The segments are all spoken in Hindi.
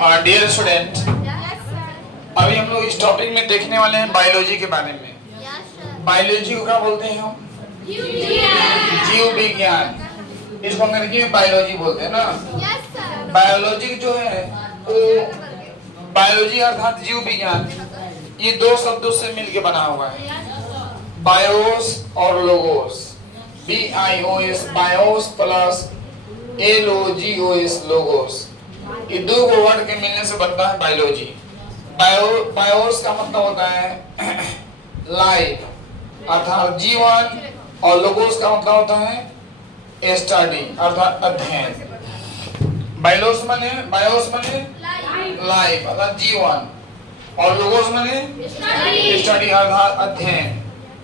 डियर स्टूडेंट, अभी हम लोग इस टॉपिक में देखने वाले हैं बायोलॉजी के बारे में। बायोलॉजी को क्या बोलते हैं हम? जीव विज्ञान। इसको अंग्रेजी में बायोलॉजी बोलते हैं ना। बायोलॉजी जो है वो बायोलॉजी अर्थात जीव विज्ञान, ये दो शब्दों से मिलकर बना हुआ है, बायोस और logos. BIOS BIOS plus LOGOS logos, ये दो वर्ड के मिलने से बनता है बायोलॉजी। बायोस का मतलब होता है लाइफ अर्थात जीवन, और लोगोस का मतलब होता है स्टडी अर्थात अध्ययन। बायोस माने लाइफ अर्थात जीवन, और लोगोस माने स्टडी अर्थात अध्ययन।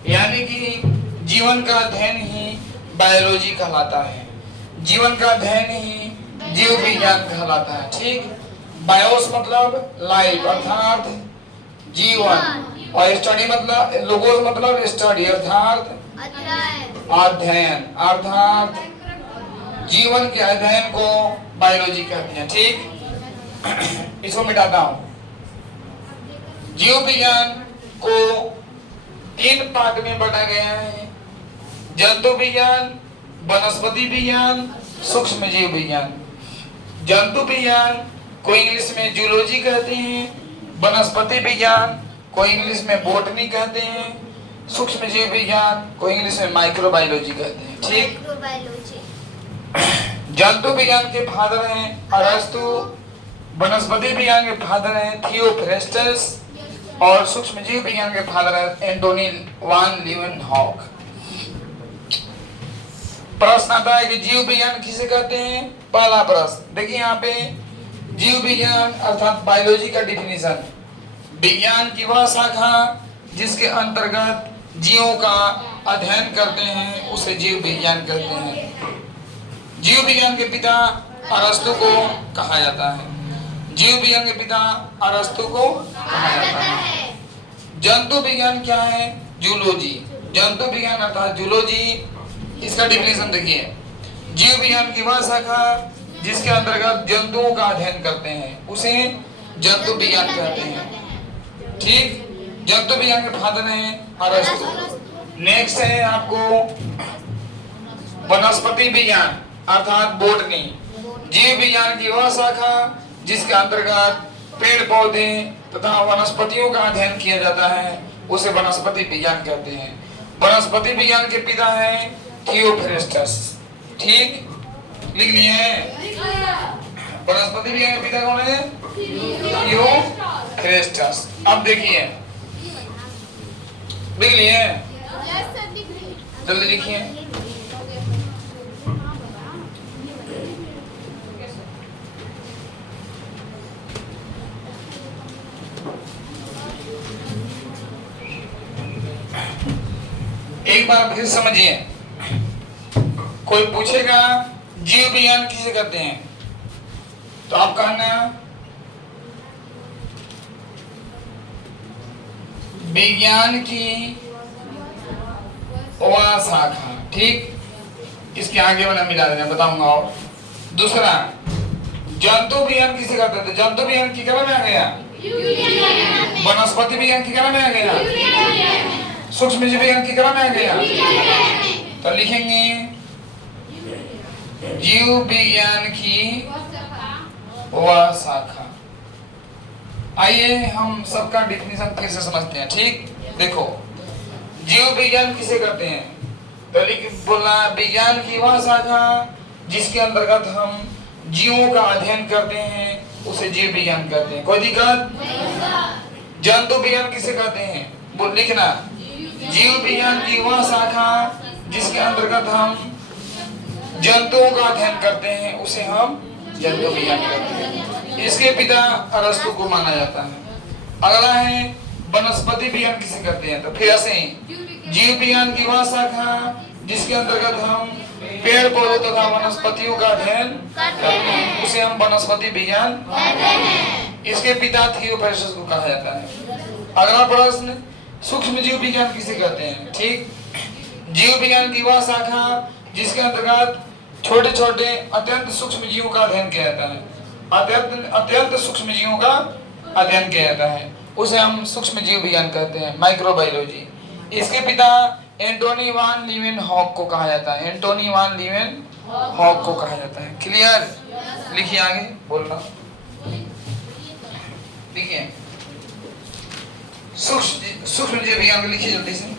यानी कि जीवन का अध्ययन ही बायोलॉजी कहलाता है, जीवन का अध्ययन ही जीव विज्ञान कहलाता है। ठीक, बायोस मतलब लाइफ अर्थात जीवन, और स्टडी मतलब लोगोस मतलब स्टडी अर्थात अध्ययन, अर्थात जीवन के अध्ययन को बायोलॉजी कहते हैं। ठीक, इसको मिटाता हूं। जीव विज्ञान को 3 पार्ट में बांटा गया है, जंतु विज्ञान, वनस्पति विज्ञान, सूक्ष्म जीव विज्ञान। जंतु विज्ञान को इंग्लिश में जूलॉजी कहते हैं, वनस्पति विज्ञान को इंग्लिश में बॉटनी कहते हैं, सूक्ष्म जीव विज्ञान को इंग्लिश में माइक्रोबायोलॉजी कहते हैं। ठीक, जंतु विज्ञान के फादर हैं अरस्तु, वनस्पति विज्ञान के फादर हैं थियोफ्रेस्टस, और सूक्ष्म जीव विज्ञान के फादर हैं एंटोनी वान लीeuwenhoek। प्रश्न आता है कि जीव विज्ञान किसे कहते हैं? पहला प्रश्न देखिए यहाँ पे, जीव विज्ञान अर्थात बायोलॉजी का डिफिनीशन, विज्ञान की वह शाखा जिसके अंतर्गत जीवों का अध्ययन करते हैं उसे जीव विज्ञान कहते हैं। जीव विज्ञान के पिता अरस्तु को कहा जाता है, जीव विज्ञान के पिता अरस्तु को कहा जाता है। जंतु विज्ञान क्या है? जूलॉजी। जंतु विज्ञान अर्थात जूलॉजी, इसका डिफिनेशन देखिए, जीव विज्ञान की वह शाखा जिसके अंतर्गत जंतुओं का अध्ययन करते हैं उसे जंतु विज्ञान कहते हैं। ठीक, जंतु विज्ञान के फादर हैं अरस्तु। नेक्स्ट है आपको वनस्पति विज्ञान अर्थात बॉटनी। जीव विज्ञान की वह शाखा जिसके अंतर्गत पेड़ पौधे तथा वनस्पतियों का अध्ययन किया जाता है उसे वनस्पति विज्ञान कहते हैं। वनस्पति विज्ञान के पिता हैं थियोफ्रेस्टस। ठीक, लिख लिए हैं? वनस्पति विज्ञान के पिता कौन है? थियोफ्रेस्टस। अब देखिए, लिख लिए? जल्दी लिखिए। एक बार फिर समझिए, कोई पूछेगा जीव विज्ञान किसे कहते हैं तो आप कहना विज्ञान की वह शाखा। ठीक, इसके आगे वाला मिला देना, बताऊंगा। और दूसरा, जंतु विज्ञान किसे कहते थे? जंतु विज्ञान की क्या में आ गया? वनस्पति विज्ञान की क्या में आ गया? सूक्ष्म जीव विज्ञान की क्या में आ गया? तो लिखेंगे जीव विज्ञान की वह शाखा। आइए हम सबका डिफिनीशन फिर से समझते हैं। ठीक, देखो, जीव विज्ञान किसे कहते हैं? तो बोला विज्ञान की वह शाखा जिसके अंतर्गत हम जीवों का अध्ययन करते हैं उसे जीव विज्ञान कहते हैं। कोई दिक्कत? जंतु विज्ञान किसे कहते हैं? बोल लिखना, जीव विज्ञान की वह शाखा जिसके अंतर्गत हम जंतुओं का अध्ययन करते हैं उसे हम जंतु विज्ञान कहते हैं। इसके पिता अरस्तु को माना जाता है। अगला है वनस्पति विज्ञान किसे कहते हैं? तो फिर ऐसे ही, जीव विज्ञान की वह शाखा जिसके अंतर्गत हम पेड़ पौधे तथा वनस्पतियों का अध्ययन करते हैं उसे हम वनस्पति विज्ञान कहते हैं। इसके पिता थियोफ्रेस्टस को कहा जाता है। अगला प्रश्न, सूक्ष्म जीव विज्ञान किसे कहते हैं? ठीक, जीव विज्ञान की वह शाखा जिसके अंतर्गत छोटे छोटे अत्यंत सूक्ष्म जीवों का अध्ययन किया जाता है अत्यंत अत्यंत सूक्ष्म जीवों का अध्ययन किया जाता है, उसे हम सूक्ष्म जीव विज्ञान कहते हैं, माइक्रोबायोलॉजी। इसके पिता एंटोनी वान लीवन हॉक को कहा जाता है, एंटोनी वान लीवन हॉक को कहा जाता है। क्लियर? लिखिए आगे, बोलना। देखिए सूक्ष्म जीव विज्ञान को लिखिए जल्दी से।